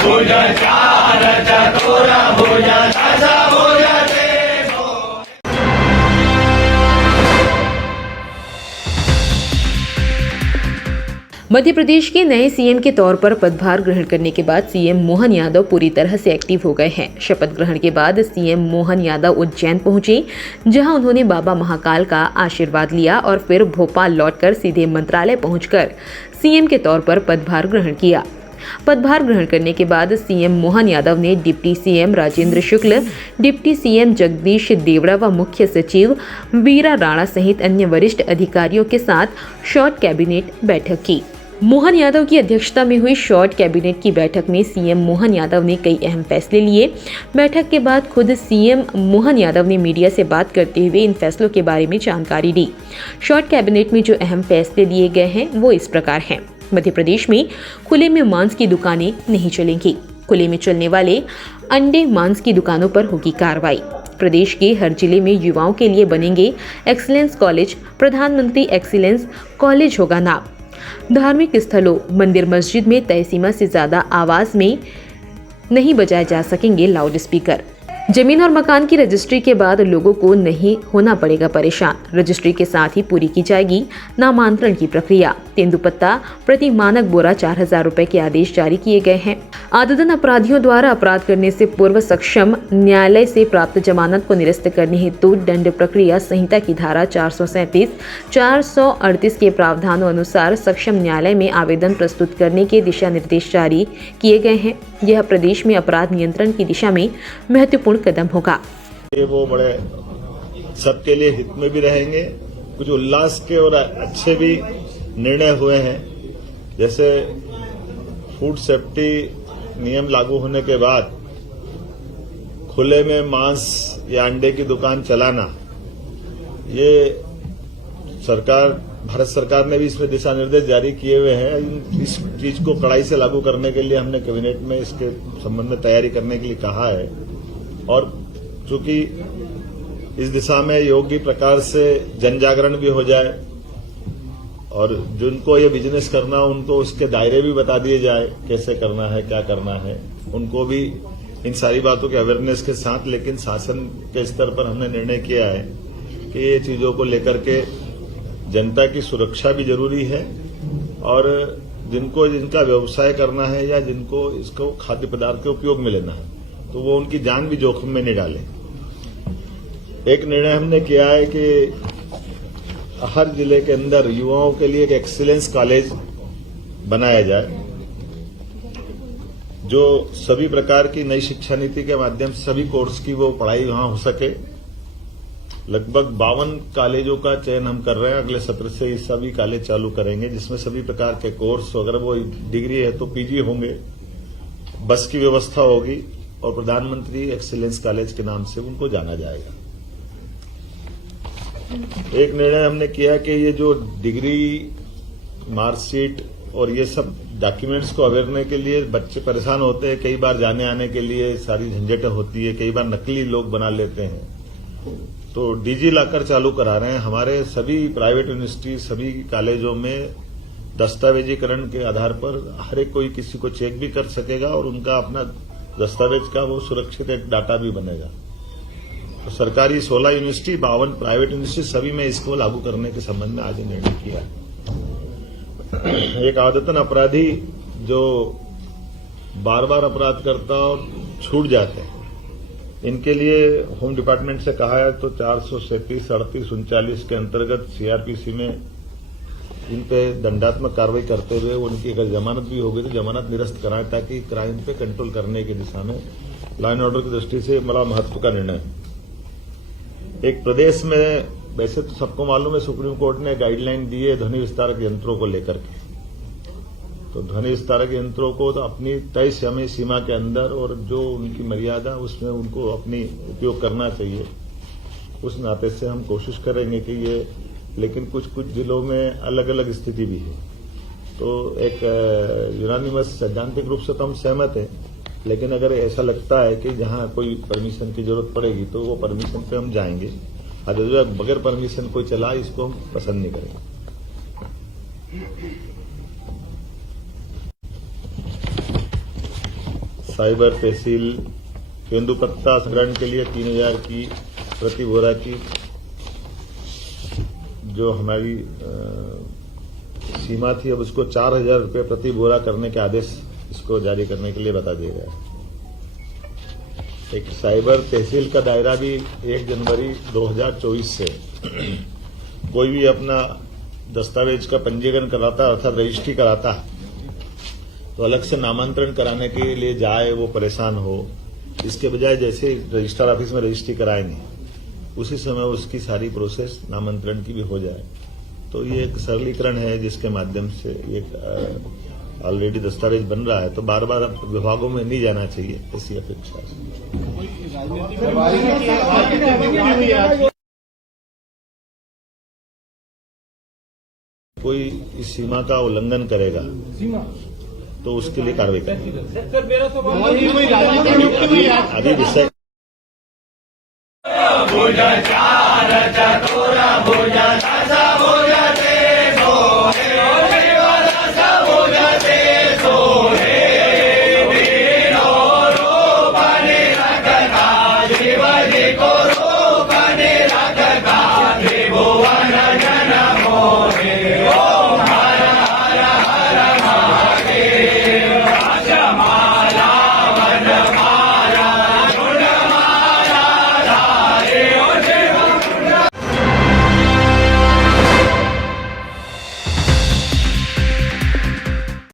चतुर्भुज चार चतुर्भुज दशभुज मध्य प्रदेश के नए सीएम के तौर पर पदभार ग्रहण करने के बाद सीएम मोहन यादव पूरी तरह से एक्टिव हो गए हैं। शपथ ग्रहण के बाद सीएम मोहन यादव उज्जैन पहुंचे, जहां उन्होंने बाबा महाकाल का आशीर्वाद लिया और फिर भोपाल लौटकर सीधे मंत्रालय पहुंचकर सीएम के तौर पर पदभार ग्रहण किया। पदभार ग्रहण करने के बाद सीएम मोहन यादव ने डिप्टी सीएम राजेंद्र शुक्ल, डिप्टी सीएम जगदीश देवड़ा व मुख्य सचिव वीरा राणा सहित अन्य वरिष्ठ अधिकारियों के साथ शॉर्ट कैबिनेट बैठक की। मोहन यादव की अध्यक्षता में हुई शॉर्ट कैबिनेट की बैठक में सीएम मोहन यादव ने कई अहम फैसले लिए। बैठक के बाद खुद सीएम मोहन यादव ने मीडिया से बात करते हुए इन फैसलों के बारे में जानकारी दी। शॉर्ट कैबिनेट में जो अहम फैसले लिए गए हैं वो इस प्रकार हैं। मध्य प्रदेश में खुले में मांस की दुकानें नहीं चलेंगी। खुले में चलने वाले अंडे मांस की दुकानों पर होगी कार्रवाई। प्रदेश के हर जिले में युवाओं के लिए बनेंगे एक्सीलेंस कॉलेज। प्रधानमंत्री एक्सीलेंस कॉलेज होगा नाम। धार्मिक स्थलों, मंदिर, मस्जिद में तय सीमा से ज्यादा आवाज में नहीं बजाए जा सकेंगे लाउड स्पीकर। जमीन और मकान की रजिस्ट्री के बाद लोगों को नहीं होना पड़ेगा परेशान। रजिस्ट्री के साथ ही पूरी की जाएगी नामांतरण की प्रक्रिया। तेंदुपत्ता प्रति मानक बोरा 4,000 रुपए के आदेश जारी किए गए हैं। आदतन अपराधियों द्वारा अपराध करने से पूर्व सक्षम न्यायालय से प्राप्त जमानत को निरस्त करने हेतु दंड प्रक्रिया संहिता की धारा 437, 438 के प्रावधानों अनुसार सक्षम न्यायालय में आवेदन प्रस्तुत करने के दिशा निर्देश जारी किए गए हैं। यह प्रदेश में अपराध नियंत्रण की दिशा में महत्वपूर्ण कदम होगा। ये वो बड़े सबके लिए हित में भी रहेंगे। कुछ उल्लास के और अच्छे भी निर्णय हुए हैं। जैसे फूड सेफ्टी नियम लागू होने के बाद खुले में मांस या अंडे की दुकान चलाना, ये भारत सरकार ने भी इसमें दिशा निर्देश जारी किए हुए हैं। इस चीज को कड़ाई से लागू करने के लिए हमने कैबिनेट में इसके संबंध में तैयारी करने के लिए कहा है। और चूंकि इस दिशा में योग्य प्रकार से जन जागरण भी हो जाए और जिनको ये बिजनेस करना उनको उसके दायरे भी बता दिए जाए, कैसे करना है, क्या करना है, उनको भी इन सारी बातों के अवेयरनेस के साथ। लेकिन शासन के स्तर पर हमने निर्णय किया है कि ये चीजों को लेकर के जनता की सुरक्षा भी जरूरी है और जिनका व्यवसाय करना है या जिनको इसको खाद्य पदार्थ के उपयोग में लेना है तो वो उनकी जान भी जोखिम में नहीं डालें। एक निर्णय हमने किया है कि हर जिले के अंदर युवाओं के लिए एक एक्सीलेंस कॉलेज बनाया जाए, जो सभी प्रकार की नई शिक्षा नीति के माध्यम से सभी कोर्स की वो पढ़ाई वहां हो सके। लगभग 52 कॉलेजों का चयन हम कर रहे हैं। अगले सत्र से ये सभी कॉलेज चालू करेंगे जिसमें सभी प्रकार के कोर्स, अगर वो डिग्री है तो पीजी होंगे, बस की व्यवस्था होगी और प्रधानमंत्री एक्सीलेंस कॉलेज के नाम से उनको जाना जाएगा। एक निर्णय हमने किया कि ये जो डिग्री, मार्कशीट और ये सब डॉक्यूमेंट्स को अवेयरने के लिए बच्चे परेशान होते हैं। कई बार जाने आने के लिए सारी झंझटें होती है, कई बार नकली लोग बना लेते हैं। तो डिजी लॉकर चालू करा रहे हैं। हमारे सभी प्राइवेट यूनिवर्सिटी, सभी कॉलेजों में दस्तावेजीकरण के आधार पर हर एक कोई किसी को चेक भी कर सकेगा और उनका अपना दस्तावेज का वो सुरक्षित एक डाटा भी बनेगा। तो सरकारी 16 यूनिवर्सिटी, 52 प्राइवेट यूनिवर्सिटी, सभी में इसको लागू करने के संबंध में आज निर्णय किया है। एक आदतन अपराधी जो बार बार अपराध करता और छूट जाते हैं, इनके लिए होम डिपार्टमेंट से कहा है तो 437, 38, 39 के अंतर्गत सीआरपीसी में इन पे दंडात्मक कार्रवाई करते हुए उनकी अगर जमानत भी होगी तो जमानत निरस्त कराएं, ताकि क्राइम पे कंट्रोल करने की दिशा में लॉ एंड ऑर्डर की दृष्टि से बड़ा महत्व का निर्णय है। एक प्रदेश में वैसे तो सबको मालूम है सुप्रीम कोर्ट ने गाइडलाइन दी है ध्वनि विस्तारक यंत्रों को लेकर के। तो ध्वनि विस्तारक यंत्रों को तो अपनी तय समय सीमा के अंदर और जो उनकी मर्यादा उसमें उनको अपनी उपयोग करना चाहिए। उस नाते से हम कोशिश करेंगे कि ये, लेकिन कुछ कुछ जिलों में अलग अलग स्थिति भी है। तो एक यूनानिमस सैद्धांतिक रूप से तो हम सहमत हैं, लेकिन अगर ऐसा लगता है कि जहां कोई परमिशन की जरूरत पड़ेगी तो वो परमिशन पे हम जाएंगे। अगर बगैर परमिशन कोई चला, इसको हम पसंद नहीं करेंगे। साइबर तहसील तेंदुपत्ता संग्रहण के लिए 3,000 की प्रति बोरा की जो हमारी सीमा थी, अब उसको 4,000 रुपये प्रति बोरा करने के आदेश इसको जारी करने के लिए बता दिया गया। एक साइबर तहसील का दायरा भी 1 जनवरी 2024 से कोई भी अपना दस्तावेज का पंजीकरण कराता अर्थात रजिस्ट्री कराता तो अलग से नामांतरण कराने के लिए जाए वो परेशान हो, इसके बजाय जैसे रजिस्ट्रार ऑफिस में रजिस्ट्री कराएंगे उसी समय उसकी सारी प्रोसेस नामांतरण की भी हो जाए। तो ये एक सरलीकरण है जिसके माध्यम से एक ऑलरेडी दस्तावेज बन रहा है, तो बार बार अब विभागों में नहीं जाना चाहिए, ऐसी अपेक्षा है। कोई इस सीमा का उल्लंघन करेगा तो उसके लिए कार्रवाई करेंगे। अभी विषय